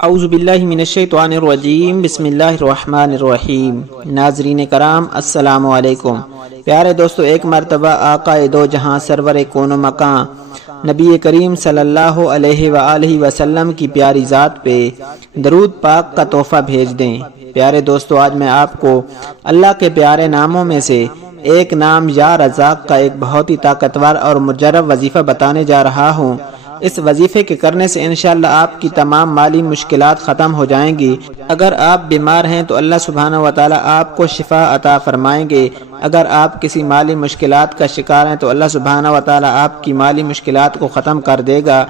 اعوذ باللہ من الشیطان الرجیم، بسم اللہ الرحمن الرحیم۔ ناظرین کرام السلام علیکم۔ پیارے دوستو، ایک مرتبہ آقا دو جہاں سرور کون و مکان نبی کریم صلی اللہ علیہ وآلہ وسلم کی پیاری ذات پہ درود پاک کا تحفہ بھیج دیں۔ پیارے دوستو، آج میں آپ کو اللہ کے پیارے ناموں میں سے ایک نام یا رزاق کا ایک بہت ہی طاقتور اور مجرب وظیفہ بتانے جا رہا ہوں۔ اس وظیفے کے کرنے سے انشاءاللہ آپ کی تمام مالی مشکلات ختم ہو جائیں گی۔ اگر آپ بیمار ہیں تو اللہ سبحانہ وتعالی آپ کو شفا عطا فرمائیں گے۔ اگر آپ کسی مالی مشکلات کا شکار ہیں تو اللہ سبحانہ وتعالی آپ کی مالی مشکلات کو ختم کر دے گا۔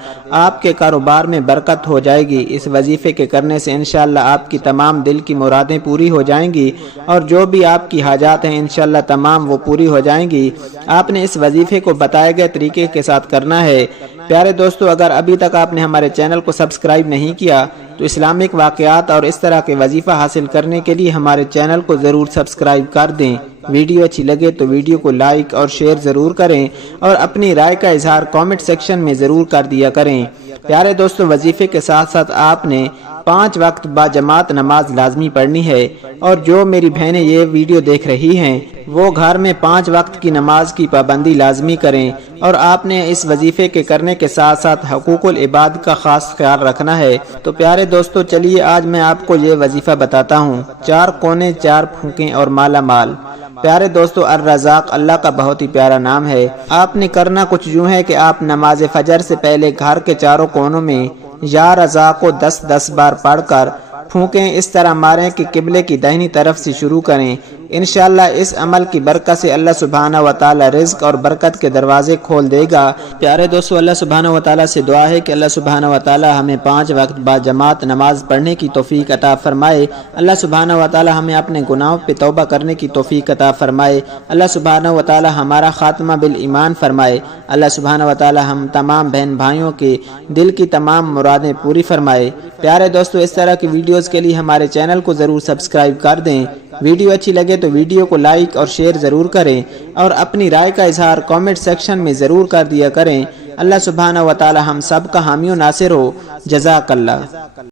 آپ کے کاروبار میں برکت ہو جائے گی۔ اس وظیفے کے کرنے سے انشاءاللہ آپ کی تمام دل کی مرادیں پوری ہو جائیں گی، اور جو بھی آپ کی حاجات ہیں انشاءاللہ تمام وہ پوری ہو جائیں گی۔ آپ نے اس وظیفے کو بتائے گئے طریقے کے ساتھ کرنا ہے۔ پیارے دوستو، اگر ابھی تک آپ نے ہمارے چینل کو سبسکرائب نہیں کیا تو اسلامک واقعات اور اس طرح کے وظیفہ حاصل کرنے کے لیے ہمارے چینل کو ضرور سبسکرائب کر دیں۔ ویڈیو اچھی لگے تو ویڈیو کو لائک اور شیئر ضرور کریں، اور اپنی رائے کا اظہار کامنٹ سیکشن میں ضرور کر دیا کریں۔ پیارے دوستو، وظیفے کے ساتھ ساتھ آپ نے 5 وقت با جماعت نماز لازمی پڑھنی ہے، اور جو میری بہنیں یہ ویڈیو دیکھ رہی ہیں وہ گھر میں 5 وقت کی نماز کی پابندی لازمی کریں، اور آپ نے اس وظیفے کے کرنے کے ساتھ ساتھ حقوق العباد کا خاص خیال رکھنا ہے۔ تو پیارے دوستو، چلیے آج میں آپ کو یہ وظیفہ بتاتا ہوں۔ 4 کونے 4 پھونکیں اور مالا مال۔ پیارے دوستو، الرزاق اللہ کا بہت ہی پیارا نام ہے۔ آپ نے کرنا کچھ یوں ہے کہ آپ نماز فجر سے پہلے گھر کے چاروں کونوں میں یا رزاق کو 10 بار پڑھ کر پھونکیں، اس طرح ماریں کہ قبلے کی دہنی طرف سے شروع کریں۔ انشاءاللہ اس عمل کی برکت سے اللہ سبحانہ وتعالی رزق اور برکت کے دروازے کھول دے گا۔ پیارے دوستو، اللہ سبحانہ وتعالی سے دعا ہے کہ اللہ سبحانہ وتعالی ہمیں 5 وقت با جماعت نماز پڑھنے کی توفیق عطا فرمائے۔ اللہ سبحانہ وتعالی ہمیں اپنے گناہوں پہ توبہ کرنے کی توفیق عطا فرمائے۔ اللہ سبحانہ وتعالی ہمارا خاتمہ بالایمان فرمائے۔ اللہ سبحانہ وتعالی ہم تمام بہن بھائیوں کے دل کی تمام مرادیں پوری فرمائے۔ پیارے دوستو، اس طرح کی ویڈیوز کے لیے ہمارے چینل کو ضرور سبسکرائب کر دیں۔ ویڈیو اچھی لگے تو ویڈیو کو لائک اور شیئر ضرور کریں، اور اپنی رائے کا اظہار کامنٹ سیکشن میں ضرور کر دیا کریں۔ اللہ سبحانہ وتعالی ہم سب کا حامی و ناصر ہو۔ جزاک اللہ۔